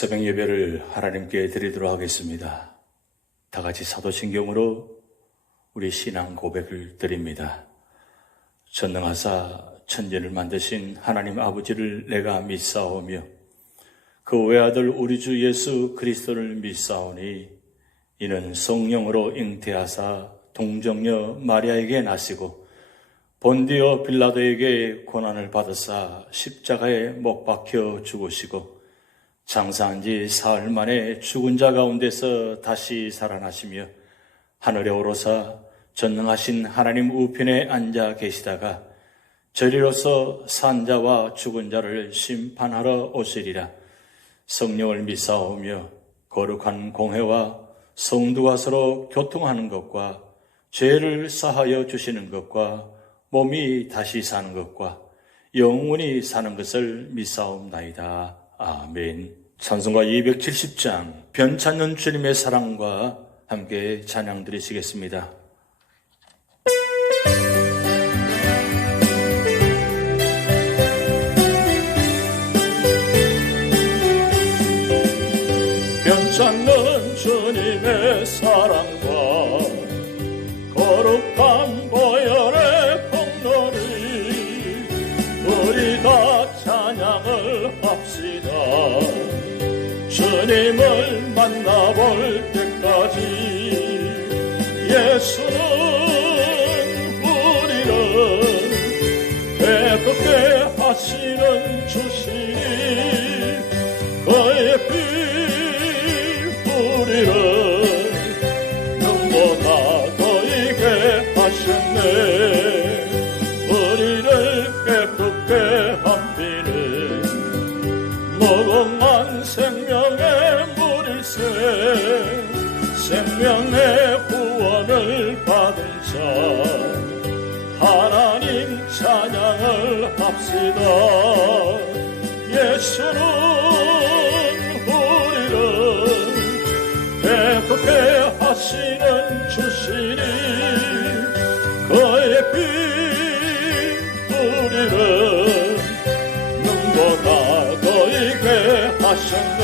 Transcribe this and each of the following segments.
새벽 예배를 하나님께 드리도록 하겠습니다. 다 같이 사도신경으로 우리 신앙 고백을 드립니다. 전능하사 천지를 만드신 하나님 아버지를 내가 믿사오며 그 외아들 우리 주 예수 그리스도를 믿사오니 이는 성령으로 잉태하사 동정녀 마리아에게 나시고 본디오 빌라도에게 고난을 받으사 십자가에 못 박혀 죽으시고 장사한 지 사흘 만에 죽은 자 가운데서 다시 살아나시며 하늘에 오르사 전능하신 하나님 우편에 앉아 계시다가 저리로서 산 자와 죽은 자를 심판하러 오시리라. 성령을 믿사오며 거룩한 공회와 성도가 서로 교통하는 것과 죄를 사하여 주시는 것과 몸이 다시 사는 것과 영원히 사는 것을 믿사옵나이다. 아멘. 찬송가 270장 변찮는 주님의 사랑과 함께 찬양 드리시겠습니다. 변찮는 주님의 사랑과 거룩한 보혈의 공로를 우리 다 찬양을 합시다. 주님을 만나볼 때까지 예수는 우리를 배급게 하시는 주시니 그의 피 우리를 눈보다 더이게 하셨네. 우리를 배급게 한 피는 무궁한 생명의 물일세. 생명의 구원을 받은 자 하나님 찬양을 합시다. 예수는 우리를 배급게 하시는 주시니 그의 피 우리를 눈보다 더이게 하셨네.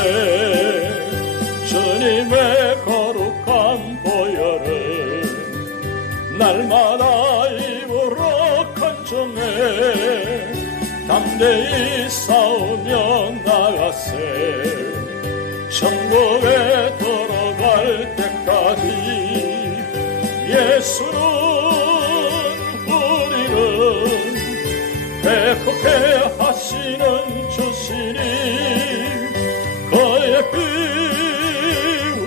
주님의 거룩한 보혈을 날마다 입으로 간청해 담대히 싸우며 나가세. 천국에 들어갈 때까지 예수는 우리를 배급게 하시는 주시니 그의 피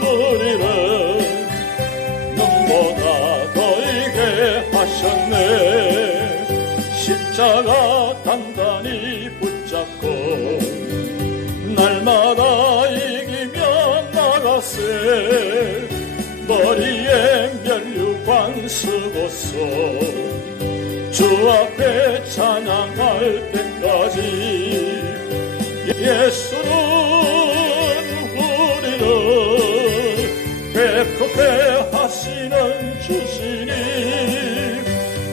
우리를 눈보다 더이게 하셨네. 십자가 단단히 붙잡고 날마다 이기며 나가세. 머리에 면류관 쓰고서 주 앞에 찬양할 때까지 예수는 우리를 배급게 하시는 주시니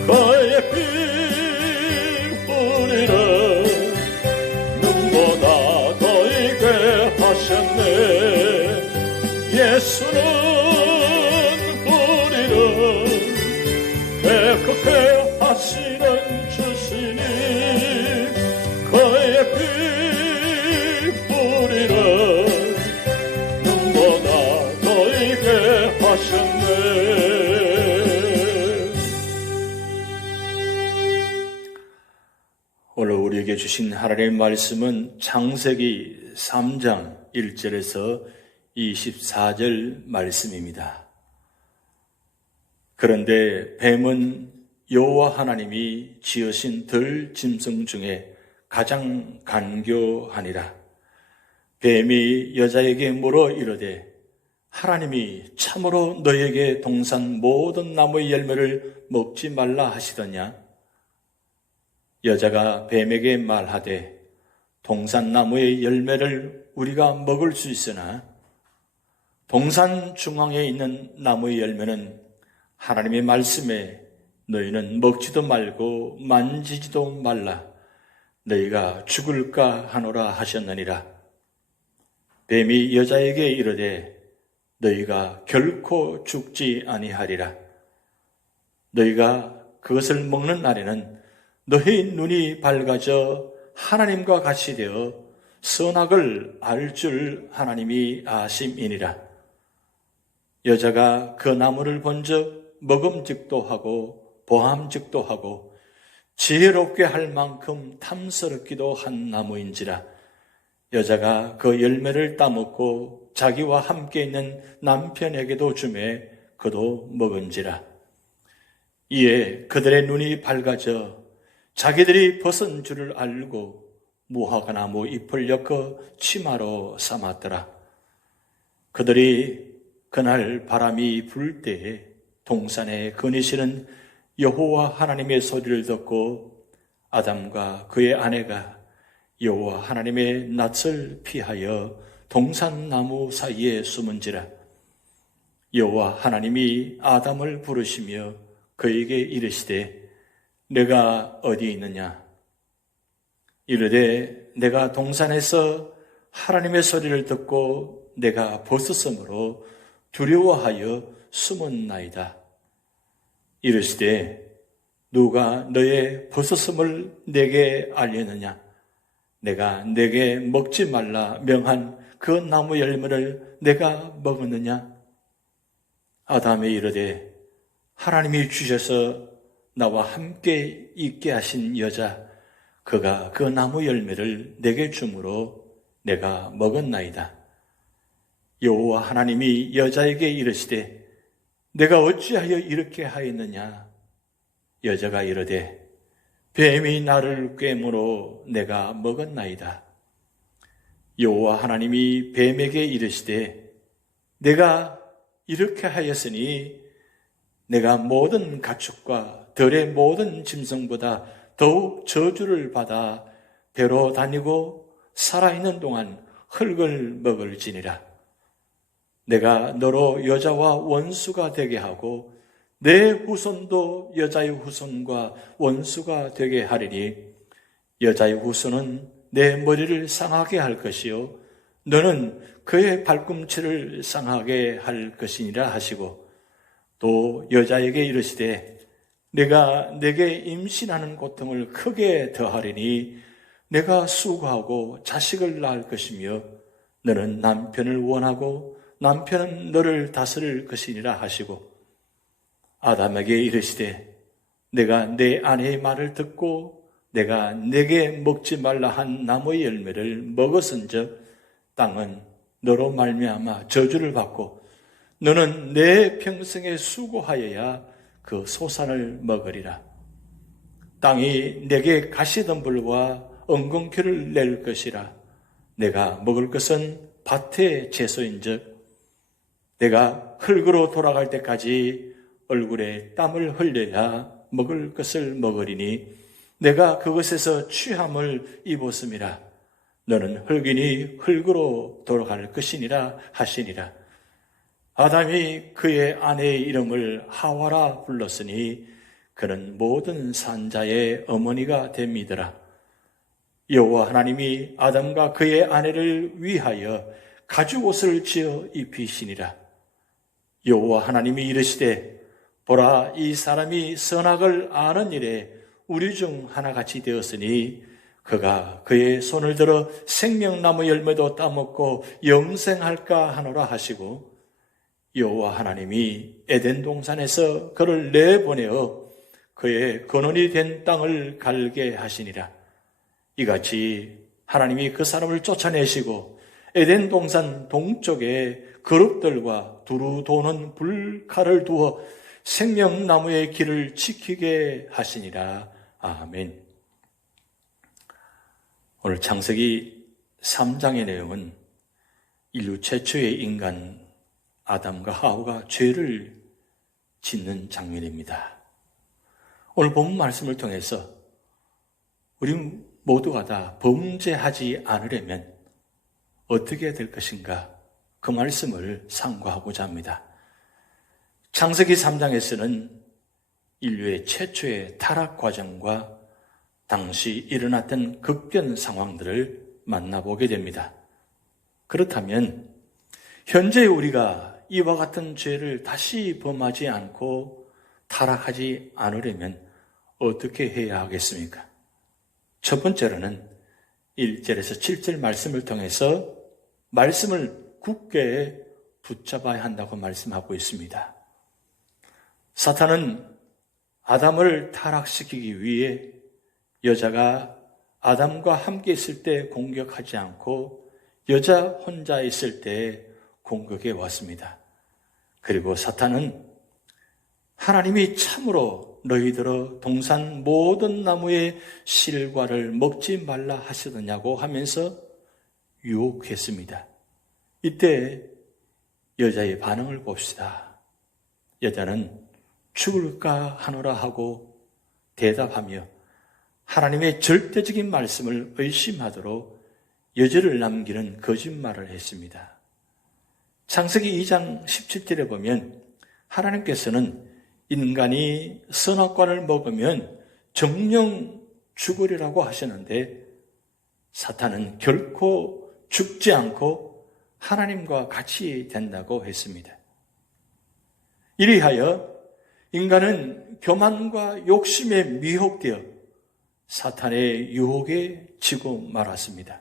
그의 피 우리를 눈보다 더이게 하셨네. 예수는 우리를 배급게 하시는 주시니 그의 피 우리를 눈보다 더이게 하셨네. 오늘 우리에게 주신 하나님의 말씀은 창세기 3장 1절에서 24절 말씀입니다. 그런데 뱀은 여호와 하나님이 지으신 들 짐승 중에 가장 간교하니라. 뱀이 여자에게 물어 이르되 하나님이 참으로 너에게 동산 모든 나무의 열매를 먹지 말라 하시더냐? 여자가 뱀에게 말하되 동산 나무의 열매를 우리가 먹을 수 있으나 동산 중앙에 있는 나무의 열매는 하나님의 말씀에 너희는 먹지도 말고 만지지도 말라 너희가 죽을까 하노라 하셨느니라. 뱀이 여자에게 이르되 너희가 결코 죽지 아니하리라. 너희가 그것을 먹는 날에는 너희 눈이 밝아져 하나님과 같이 되어 선악을 알 줄 하나님이 아심이니라. 여자가 그 나무를 본즉 먹음직도 하고 보암직도 하고 지혜롭게 할 만큼 탐스럽기도 한 나무인지라. 여자가 그 열매를 따먹고 자기와 함께 있는 남편에게도 주매 그도 먹은지라. 이에 그들의 눈이 밝아져 자기들이 벗은 줄을 알고 무화과나무 잎을 엮어 치마로 삼았더라. 그들이 그날 바람이 불 때에 동산에 거니시는 여호와 하나님의 소리를 듣고 아담과 그의 아내가 여호와 하나님의 낯을 피하여 동산나무 사이에 숨은지라. 여호와 하나님이 아담을 부르시며 그에게 이르시되 내가 어디 있느냐? 이르되 내가 동산에서 하나님의 소리를 듣고 내가 벗었으므로 두려워하여 숨었나이다. 이르시되 누가 너의 벗었음을 내게 알렸느냐? 내가 내게 먹지 말라 명한 그 나무 열매를 내가 먹었느냐? 아담이 이르되 하나님이 주셔서 나와 함께 있게 하신 여자 그가 그 나무 열매를 내게 주므로 내가 먹었나이다. 여호와 하나님이 여자에게 이르시되 내가 어찌하여 이렇게 하였느냐? 여자가 이르되 뱀이 나를 꿰므로 내가 먹었나이다. 여호와 하나님이 뱀에게 이르시되 내가 이렇게 하였으니 내가 모든 가축과 들의 모든 짐승보다 더욱 저주를 받아 배로 다니고 살아있는 동안 흙을 먹을지니라. 내가 너로 여자와 원수가 되게 하고 내 후손도 여자의 후손과 원수가 되게 하리니 여자의 후손은 내 머리를 상하게 할 것이요 너는 그의 발꿈치를 상하게 할 것이니라 하시고 또 여자에게 이르시되 내가 내게 임신하는 고통을 크게 더하리니 내가 수고하고 자식을 낳을 것이며 너는 남편을 원하고 남편은 너를 다스릴 것이니라 하시고 아담에게 이르시되 내가 내 아내의 말을 듣고 내가 내게 먹지 말라 한 나무의 열매를 먹었은즉 땅은 너로 말미암아 저주를 받고 너는 내 평생에 수고하여야 그 소산을 먹으리라. 땅이 내게 가시덤불과 엉겅퀴를 낼 것이라. 내가 먹을 것은 밭의 채소인즉 내가 흙으로 돌아갈 때까지 얼굴에 땀을 흘려야 먹을 것을 먹으리니 내가 그것에서 취함을 입었음이라. 너는 흙이니 흙으로 돌아갈 것이니라 하시니라. 아담이 그의 아내의 이름을 하와라 불렀으니 그는 모든 산자의 어머니가 됨이더라. 여호와 하나님이 아담과 그의 아내를 위하여 가죽옷을 지어 입히시니라. 여호와 하나님이 이르시되 보라 이 사람이 선악을 아는 일에 우리 중 하나같이 되었으니 그가 그의 손을 들어 생명나무 열매도 따먹고 영생할까 하노라 하시고 여호와 하나님이 에덴 동산에서 그를 내보내어 그의 근원이 된 땅을 갈게 하시니라. 이같이 하나님이 그 사람을 쫓아내시고 에덴 동산 동쪽에 그룹들과 두루 도는 불칼을 두어 생명나무의 길을 지키게 하시니라. 아멘. 오늘 창세기 3장의 내용은 인류 최초의 인간 아담과 하와가 죄를 짓는 장면입니다. 오늘 본문 말씀을 통해서 우리 모두가 다 범죄하지 않으려면 어떻게 될 것인가 그 말씀을 상고하고자 합니다. 창세기 3장에서는 인류의 최초의 타락 과정과 당시 일어났던 급변 상황들을 만나보게 됩니다. 그렇다면 현재 우리가 이와 같은 죄를 다시 범하지 않고 타락하지 않으려면 어떻게 해야 하겠습니까? 첫 번째로는 1절에서 7절 말씀을 통해서 말씀을 굳게 붙잡아야 한다고 말씀하고 있습니다. 사탄은 아담을 타락시키기 위해 여자가 아담과 함께 있을 때 공격하지 않고 여자 혼자 있을 때 공격해 왔습니다. 그리고 사탄은 하나님이 참으로 너희들어 동산 모든 나무의 실과를 먹지 말라 하시더냐고 하면서 유혹했습니다. 이때 여자의 반응을 봅시다. 여자는 죽을까 하노라 하고 대답하며 하나님의 절대적인 말씀을 의심하도록 여지를 남기는 거짓말을 했습니다. 창세기 2장 17절에 보면 하나님께서는 인간이 선악과를 먹으면 정령 죽으리라고 하셨는데 사탄은 결코 죽지 않고 하나님과 같이 된다고 했습니다. 이리하여 인간은 교만과 욕심에 미혹되어 사탄의 유혹에 지고 말았습니다.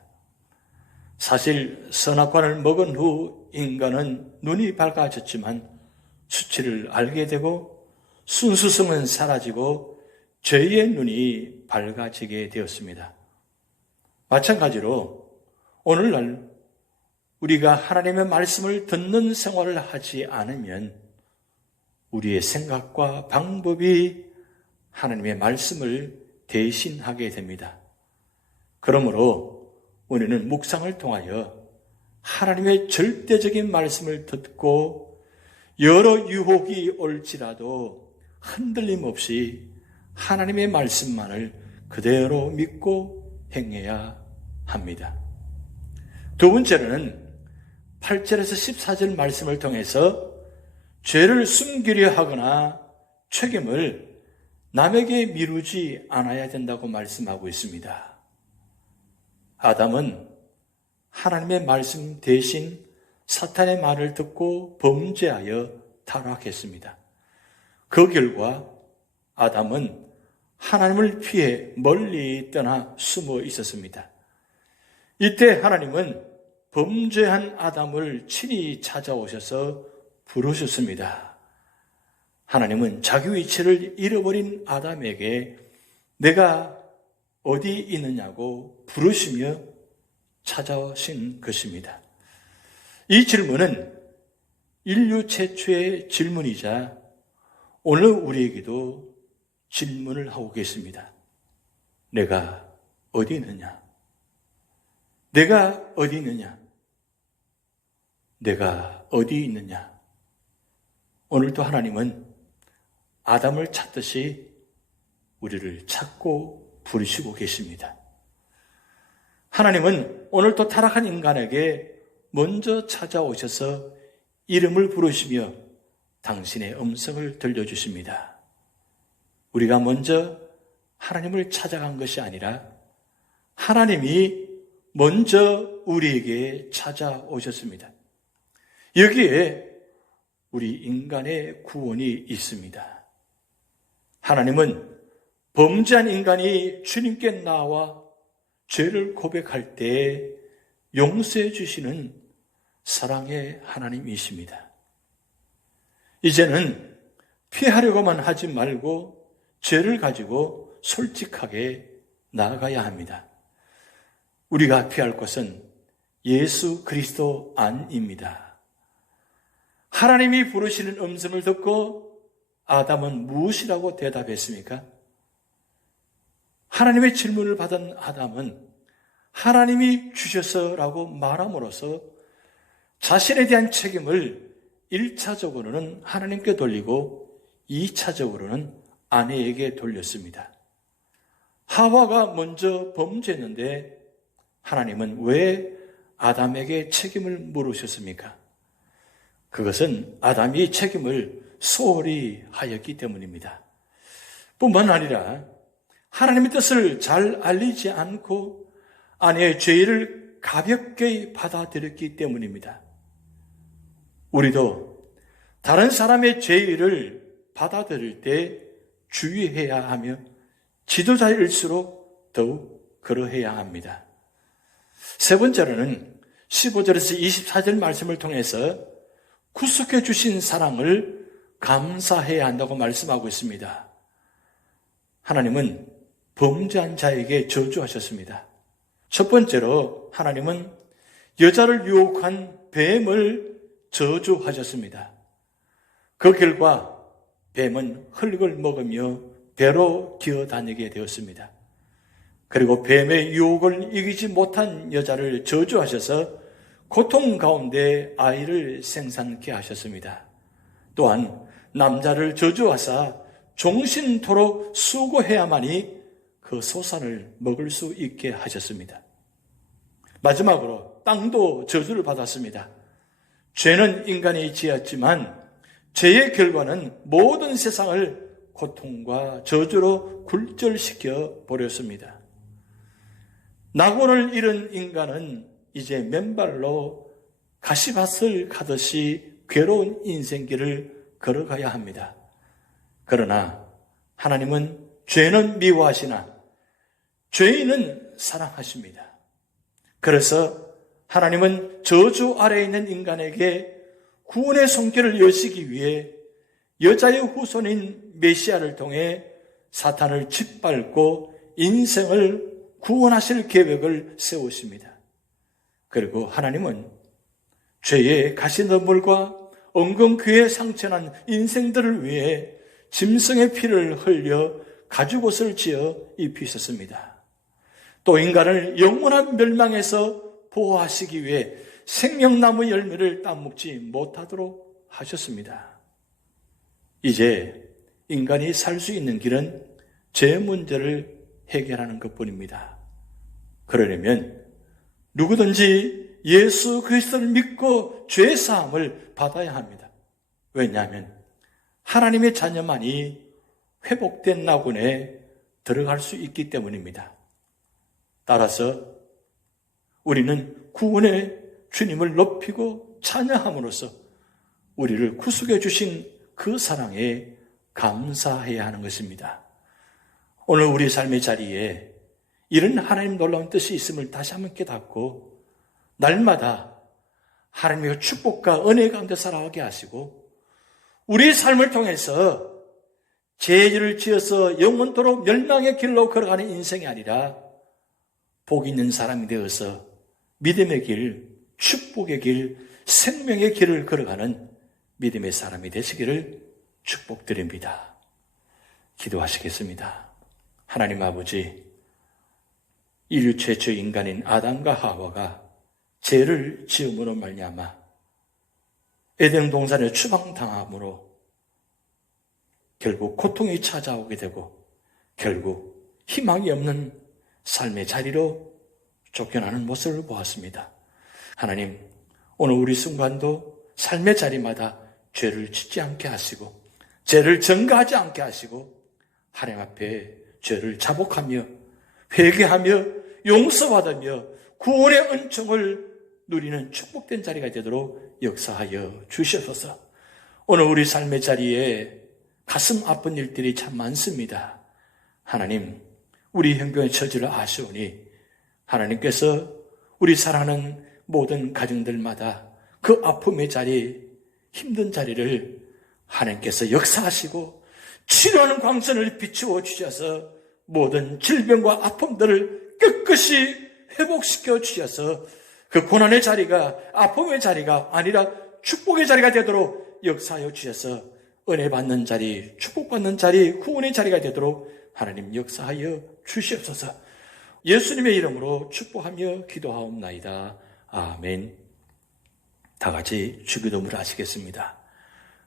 사실 선악과를 먹은 후 인간은 눈이 밝아졌지만 수치를 알게 되고 순수성은 사라지고 죄의 눈이 밝아지게 되었습니다. 마찬가지로 오늘날 우리가 하나님의 말씀을 듣는 생활을 하지 않으면 우리의 생각과 방법이 하나님의 말씀을 대신하게 됩니다. 그러므로 우리는 묵상을 통하여 하나님의 절대적인 말씀을 듣고 여러 유혹이 올지라도 흔들림 없이 하나님의 말씀만을 그대로 믿고 행해야 합니다. 두 번째로는 8절에서 14절 말씀을 통해서 죄를 숨기려 하거나 책임을 남에게 미루지 않아야 된다고 말씀하고 있습니다. 아담은 하나님의 말씀 대신 사탄의 말을 듣고 범죄하여 타락했습니다. 그 결과 아담은 하나님을 피해 멀리 떠나 숨어 있었습니다. 이때 하나님은 범죄한 아담을 친히 찾아오셔서 부르셨습니다. 하나님은 자기 위치를 잃어버린 아담에게 내가 어디 있느냐고 부르시며 찾아오신 것입니다. 이 질문은 인류 최초의 질문이자 오늘 우리에게도 질문을 하고 계십니다. 내가 어디 있느냐? 내가 어디 있느냐? 내가 어디 있느냐? 오늘도 하나님은 아담을 찾듯이 우리를 찾고 부르시고 계십니다. 하나님은 오늘도 타락한 인간에게 먼저 찾아오셔서 이름을 부르시며 당신의 음성을 들려주십니다. 우리가 먼저 하나님을 찾아간 것이 아니라 하나님이 먼저 우리에게 찾아오셨습니다. 여기에 우리 인간의 구원이 있습니다. 하나님은 범죄한 인간이 주님께 나와 죄를 고백할 때 용서해 주시는 사랑의 하나님이십니다. 이제는 피하려고만 하지 말고 죄를 가지고 솔직하게 나아가야 합니다. 우리가 피할 것은 예수 그리스도 안입니다. 하나님이 부르시는 음성을 듣고 아담은 무엇이라고 대답했습니까? 하나님의 질문을 받은 아담은 하나님이 주셔서라고 말함으로써 자신에 대한 책임을 1차적으로는 하나님께 돌리고 2차적으로는 아내에게 돌렸습니다. 하와가 먼저 범죄했는데 하나님은 왜 아담에게 책임을 물으셨습니까? 그것은 아담이 책임을 소홀히 하였기 때문입니다. 뿐만 아니라 하나님의 뜻을 잘 알리지 않고 아내의 죄를 가볍게 받아들였기 때문입니다. 우리도 다른 사람의 죄를 받아들일 때 주의해야 하며 지도자일수록 더욱 그러해야 합니다. 세 번째로는 15절에서 24절 말씀을 통해서 구속해 주신 사랑을 감사해야 한다고 말씀하고 있습니다. 하나님은 범죄한 자에게 저주하셨습니다. 첫 번째로 하나님은 여자를 유혹한 뱀을 저주하셨습니다. 그 결과 뱀은 흙을 먹으며 배로 기어다니게 되었습니다. 그리고 뱀의 유혹을 이기지 못한 여자를 저주하셔서 고통 가운데 아이를 생산케 하셨습니다. 또한 남자를 저주하사 종신토록 수고해야만이 그 소산을 먹을 수 있게 하셨습니다. 마지막으로 땅도 저주를 받았습니다. 죄는 인간이 지었지만 죄의 결과는 모든 세상을 고통과 저주로 굴절시켜 버렸습니다. 낙원을 잃은 인간은 이제 맨발로 가시밭을 가듯이 괴로운 인생길을 걸어가야 합니다. 그러나 하나님은 죄는 미워하시나 죄인은 사랑하십니다. 그래서 하나님은 저주 아래에 있는 인간에게 구원의 손길을 여시기 위해 여자의 후손인 메시아를 통해 사탄을 짓밟고 인생을 구원하실 계획을 세우십니다. 그리고 하나님은 죄의 가시덤불과 엉겅퀴에 상처난 인생들을 위해 짐승의 피를 흘려 가죽옷을 지어 입히셨습니다. 또 인간을 영원한 멸망에서 보호하시기 위해 생명나무 열매를 따먹지 못하도록 하셨습니다. 이제 인간이 살 수 있는 길은 죄 문제를 해결하는 것뿐입니다. 그러려면 누구든지 예수 그리스도를 믿고 죄 사함을 받아야 합니다. 왜냐하면 하나님의 자녀만이 회복된 낙원에 들어갈 수 있기 때문입니다. 따라서 우리는 구원의 주님을 높이고 찬양함으로써 우리를 구속해 주신 그 사랑에 감사해야 하는 것입니다. 오늘 우리 삶의 자리에 이런 하나님 놀라운 뜻이 있음을 다시 한번 깨닫고 날마다 하나님의 축복과 은혜 가운데 살아가게 하시고 우리의 삶을 통해서 죄를 지어서 영원토록 멸망의 길로 걸어가는 인생이 아니라 복 있는 사람이 되어서 믿음의 길, 축복의 길, 생명의 길을 걸어가는 믿음의 사람이 되시기를 축복드립니다. 기도하시겠습니다. 하나님 아버지, 인류 최초 인간인 아담과 하와가 죄를 지음으로 말미암아 에덴 동산에 추방당함으로 결국 고통이 찾아오게 되고 결국 희망이 없는 삶의 자리로 쫓겨나는 모습을 보았습니다. 하나님, 오늘 우리 순간도 삶의 자리마다 죄를 짓지 않게 하시고 죄를 전가하지 않게 하시고 하나님 앞에 죄를 자복하며 회개하며 용서받으며 구원의 은총을 누리는 축복된 자리가 되도록 역사하여 주시옵소서. 오늘 우리 삶의 자리에 가슴 아픈 일들이 참 많습니다. 하나님, 우리 형편의 처지를 아시오니 하나님께서 우리 사랑하는 모든 가정들마다 그 아픔의 자리, 힘든 자리를 하나님께서 역사하시고 치료하는 광선을 비추어 주셔서 모든 질병과 아픔들을 깨끗이 회복시켜 주셔서 그 고난의 자리가 아픔의 자리가 아니라 축복의 자리가 되도록 역사하여 주셔서 은혜 받는 자리, 축복받는 자리, 구원의 자리가 되도록 하나님 역사하여 주시옵소서. 예수님의 이름으로 축복하며 기도하옵나이다. 아멘. 다 같이 주기도문을 하시겠습니다.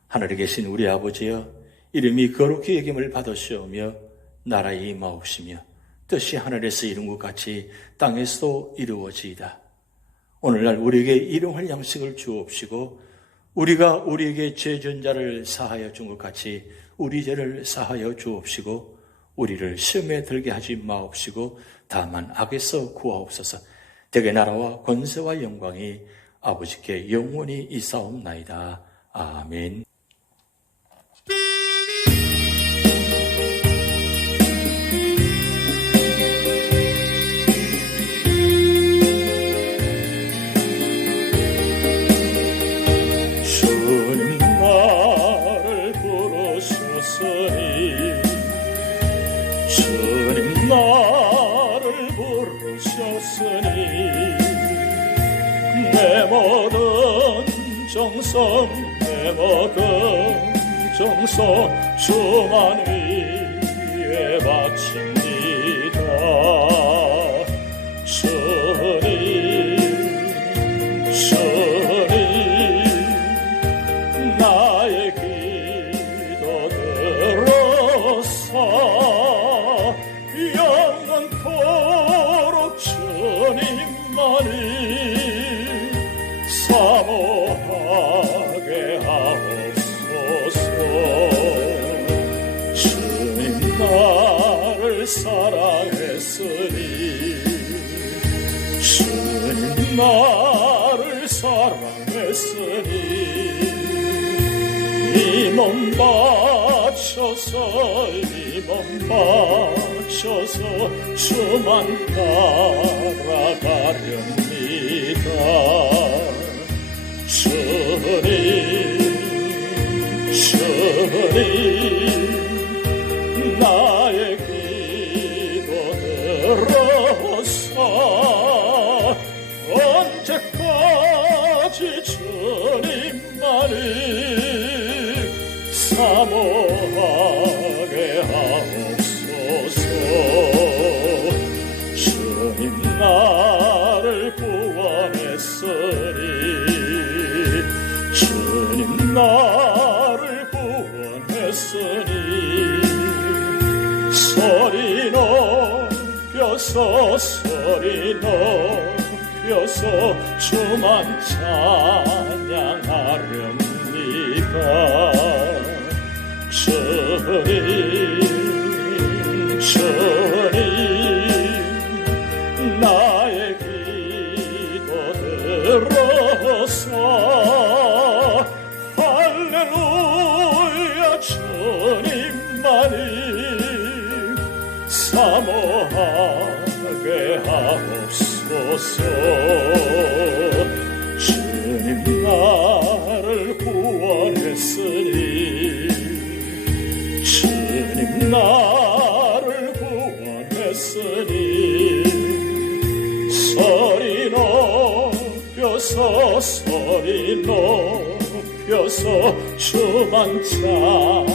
하늘에 계신 우리 아버지여, 이름이 거룩히 여김을 받으시오며 나라에 임하옵시며 뜻이 하늘에서 이룬 것 같이 땅에서도 이루어지이다. 오늘날 우리에게 일용할 양식을 주옵시고 우리가 우리에게 죄 지은 자를 사하여 준 것 같이 우리 죄를 사하여 주옵시고 우리를 시험에 들게 하지 마옵시고 다만 악에서 구하옵소서. 대개 나라와 권세와 영광이 아버지께 영원히 있사옵나이다. 아멘. 주님 나를 부르셨으니 주님 나를 부르셨으니 내 모든 정성 내 모든 정성 주만 위에 바칩니다. 주님 나의 기도 들어서 영원토록 주님만이 사모하게 하옵소서. 주님 나를 사랑했으니 주님 나를 사랑했으니 이 몸 바쳐서 이 몸 바쳐서 주만 따라가렵니다. 주님 나의 기도 들어서 언제까지 주님만을 사모하게 하옵소서. 주님 나를 구원했으니 주님 나를 구원했으니 소리 높여서 소리 높여서 주만 찬양하렵니다. 주님 나의 기도 들어서 할렐루야 주님만이 사모하게 하옵소서. 주님 나를 구원했으니 주님 나를 구원했으니 소리 높여서 소리 높여서 주만 찬양하렴.